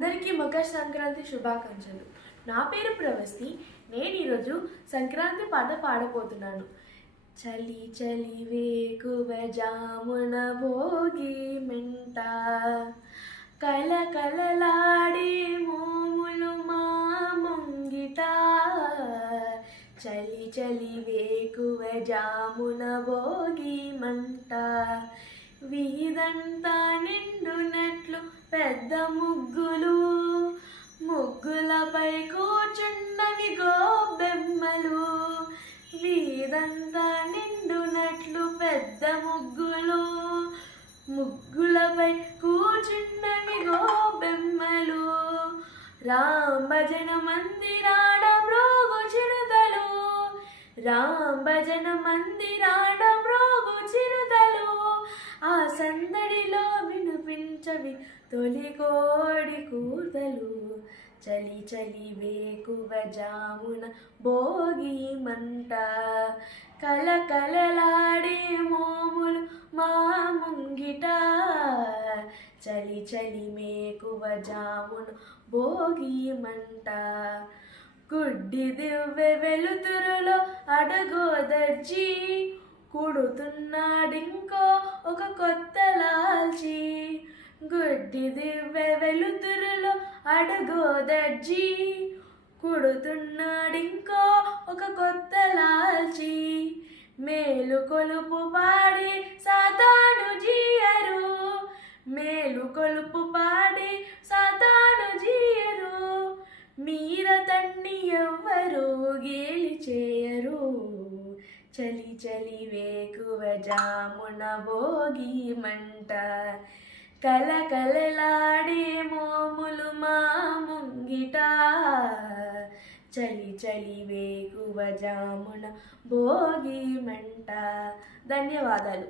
అందరికీ మకర సంక్రాంతి శుభాకాంక్షలు. నా పేరు ప్రవస్తి. నేను ఈరోజు సంక్రాంతి పాట పాడబోతున్నాను. చలి చలి వేకువ జామున భోగి మెంట, కల కలలాడే మోములు మా ముంగిట. చలి చలి వేకువ జామున భోగి మంట, వీధంతా నిండునట్లు పెద్ద ముగ్గులు, ముగ్గులపై కూర్చున్నవి గోబెమ్మలు. వీధంతా నిండునట్లు పెద్ద ముగ్గులు, ముగ్గులపై కూర్చున్నవి గోబెమ్మలు. రామ్ భజన మందిరాడ మ్రోగు చిరుతలు, రామ్ భజన మందిరాడ మ్రోగు చిరుతలు. ఆ సందడిలో వినిపించవి తొలి కోడి కూతలు. చలి చలి వేకువ జామున భోగి మంట, కల కలలాడే మోములు మా ముంగిట. చలి చలి మేకువ జామున భోగి మంట, గుడ్డి దివ్వె వెలుతురులో అడుగోదర్జీ, కుడుతున్నాడింకో ఒక కొత్త లాల్చి. గుడ్డి దివ్వె వెలుతురులో అడుగోదర్జీ, కుడుతున్నాడింకో ఒక కొత్త లాల్చి. మేలు కొలుపు పాడి సాతాను జీయరు, మేలు కొలుపు పాడి సాతాను జీయరు. మీర తన్ని ఎవ్వరు గేలి చేయరు. చలి చలి వేకువ జామున భోగి మంట, కల కలలాడే మోములు మా ముంగిట. చలి చలి వేకువ జామున భోగి మంట. ధన్యవాదాలు.